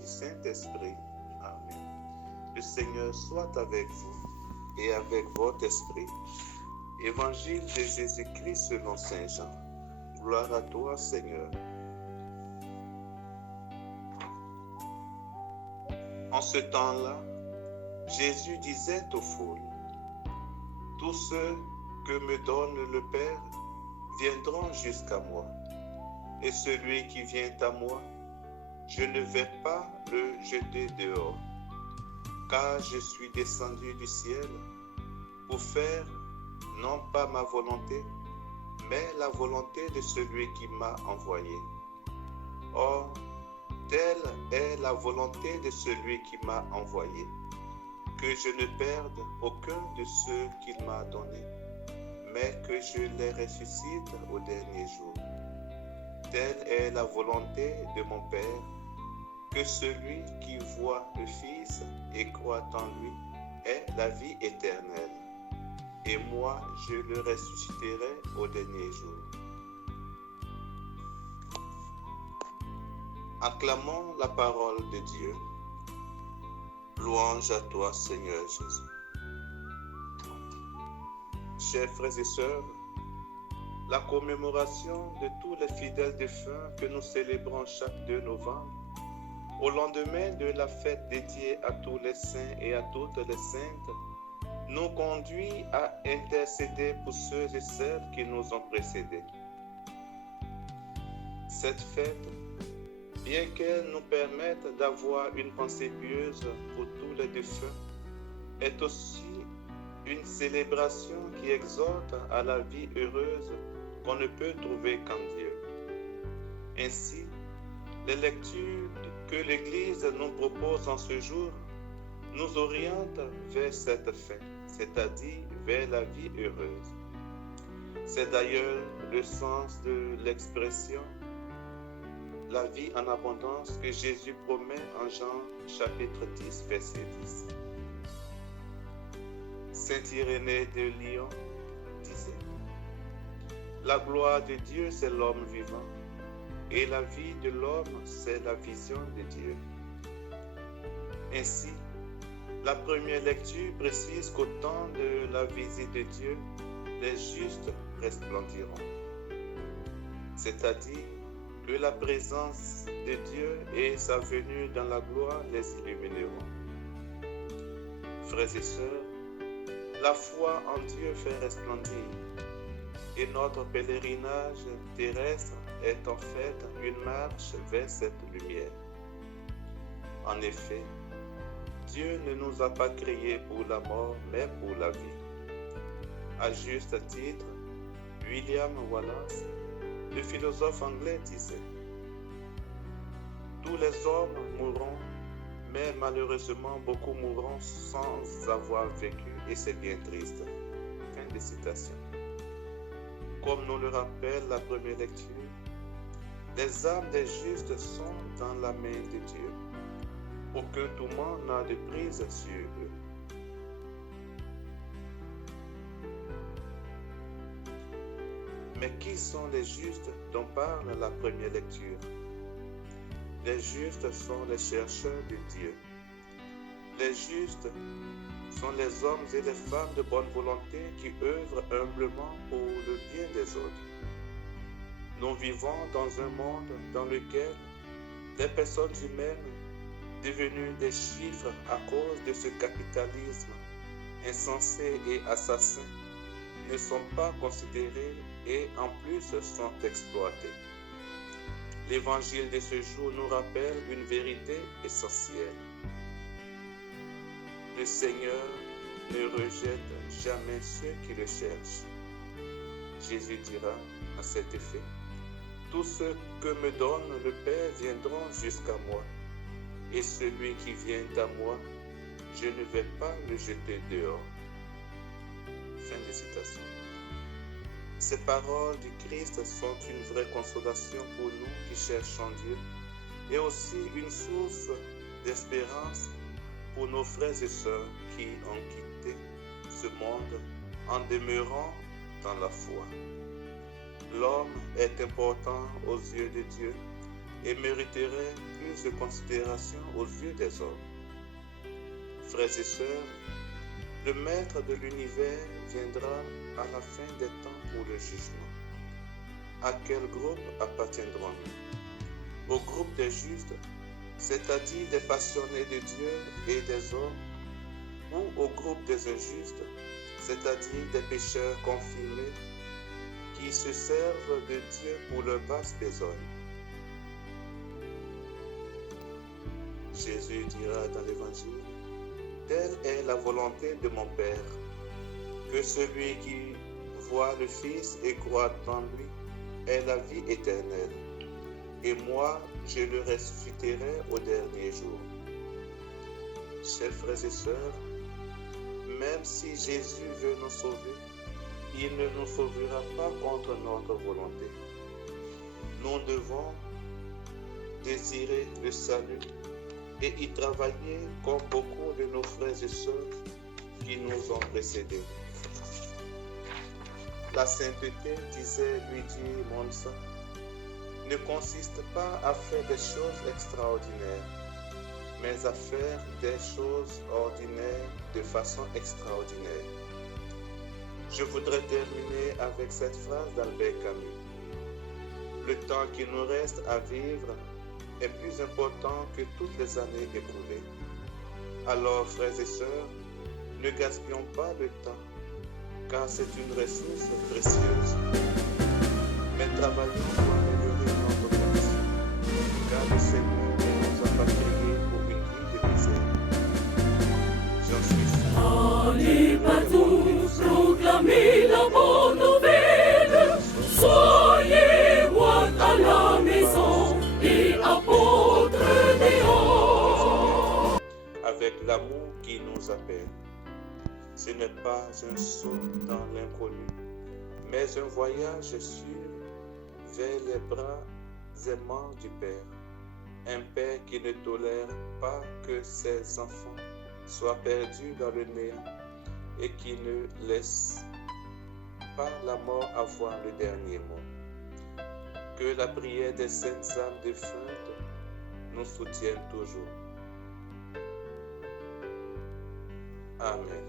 du Saint-Esprit. Amen. Le Seigneur soit avec vous et avec votre esprit. Évangile de Jésus-Christ selon Saint Jean. Gloire à toi, Seigneur. En ce temps-là, Jésus disait aux foules, « Tous ceux que me donne le Père viendront jusqu'à moi, et celui qui vient à moi, je ne vais pas le jeter dehors, car je suis descendu du ciel pour faire non pas ma volonté, mais la volonté de celui qui m'a envoyé. Or, telle est la volonté de celui qui m'a envoyé, que je ne perde aucun de ceux qu'il m'a donnés, mais que je les ressuscite au dernier jour. Telle est la volonté de mon Père, que celui qui voit le Fils et croit en lui ait la vie éternelle, et moi je le ressusciterai au dernier jour. Acclamons la parole de Dieu. Louange à toi, Seigneur Jésus. Chers frères et sœurs, la commémoration de tous les fidèles défunts que nous célébrons chaque 2 novembre, au lendemain de la fête dédiée à tous les saints et à toutes les saintes, nous conduit à intercéder pour ceux et celles qui nous ont précédés. Cette fête, bien qu'elle nous permette d'avoir une pensée pieuse pour tous les défunts, est aussi une célébration qui exhorte à la vie heureuse qu'on ne peut trouver qu'en Dieu. Ainsi, les lectures que l'Église nous propose en ce jour nous orientent vers cette fin, c'est-à-dire vers la vie heureuse. C'est d'ailleurs le sens de l'expression « la vie en abondance » que Jésus promet en Jean chapitre 10, verset 10. Saint Irénée de Lyon disait « La gloire de Dieu, c'est l'homme vivant, et la vie de l'homme, c'est la vision de Dieu. » Ainsi, la première lecture précise qu'au temps de la visite de Dieu, les justes resplendiront. C'est-à-dire que la présence de Dieu et sa venue dans la gloire les illumineront. Frères et sœurs, la foi en Dieu fait resplendir, et notre pèlerinage terrestre est en fait une marche vers cette lumière. En effet, Dieu ne nous a pas créés pour la mort, mais pour la vie. À juste titre, William Wallace, le philosophe anglais, disait « Tous les hommes mourront, mais malheureusement beaucoup mourront sans avoir vécu, et c'est bien triste. » Fin de citation. Comme nous le rappelle la première lecture, les âmes des justes sont dans la main de Dieu. Aucun tourment n'a de prise sur eux. Mais qui sont les justes dont parle la première lecture? Les justes sont les chercheurs de Dieu. Les justes sont les hommes et les femmes de bonne volonté qui œuvrent humblement pour le bien des autres. Nous vivons dans un monde dans lequel les personnes humaines, devenues des chiffres à cause de ce capitalisme insensé et assassin, ne sont pas considérées et en plus sont exploitées. L'évangile de ce jour nous rappelle une vérité essentielle. Le Seigneur ne rejette jamais ceux qui le cherchent. Jésus dira à cet effet, « Tous ceux que me donne le Père viendront jusqu'à moi, et celui qui vient à moi, je ne vais pas le jeter dehors. » Fin de citation. Ces paroles du Christ sont une vraie consolation pour nous qui cherchons Dieu et aussi une source d'espérance pour nos frères et sœurs qui ont quitté ce monde en demeurant dans la foi. L'homme est important aux yeux de Dieu et mériterait plus de considération aux yeux des hommes. Frères et sœurs, le Maître de l'univers viendra à la fin des temps pour le jugement. À quel groupe appartiendrons-nous? Au groupe des justes, c'est-à-dire des passionnés de Dieu et des hommes, ou au groupe des injustes, c'est-à-dire des pécheurs confirmés qui se servent de Dieu pour leur basse besogne? Jésus dira dans l'Évangile: telle est la volonté de mon Père, que celui qui voit le Fils et croit en lui ait la vie éternelle, et moi je le ressusciterai au dernier jour. Chers frères et sœurs, même si Jésus veut nous sauver, il ne nous sauvera pas contre notre volonté. Nous devons désirer le salut et y travailler comme beaucoup de nos frères et sœurs qui nous ont précédés. La sainteté, disait Luigi Monza, ne consiste pas à faire des choses extraordinaires, mais à faire des choses ordinaires de façon extraordinaire. Je voudrais terminer avec cette phrase d'Albert Camus. Le temps qui nous reste à vivre est plus important que toutes les années écoulées. Alors, frères et sœurs, ne gaspillons pas le temps, car c'est une ressource précieuse. Mais travaillons pour améliorer notre condition, car le Seigneur ne nous a pas créés pour une vie de misère. J'en suis sûr. Allez partout, proclamez la bonne nouvelle, soyez moines à la maison et apôtres des hommes. Avec l'amour qui nous appelle. Ce n'est pas un saut dans l'inconnu, mais un voyage sûr vers les bras aimants du Père. Un Père qui ne tolère pas que ses enfants soient perdus dans le néant et qui ne laisse pas la mort avoir le dernier mot. Que la prière des saintes âmes défuntes nous soutienne toujours. Amen.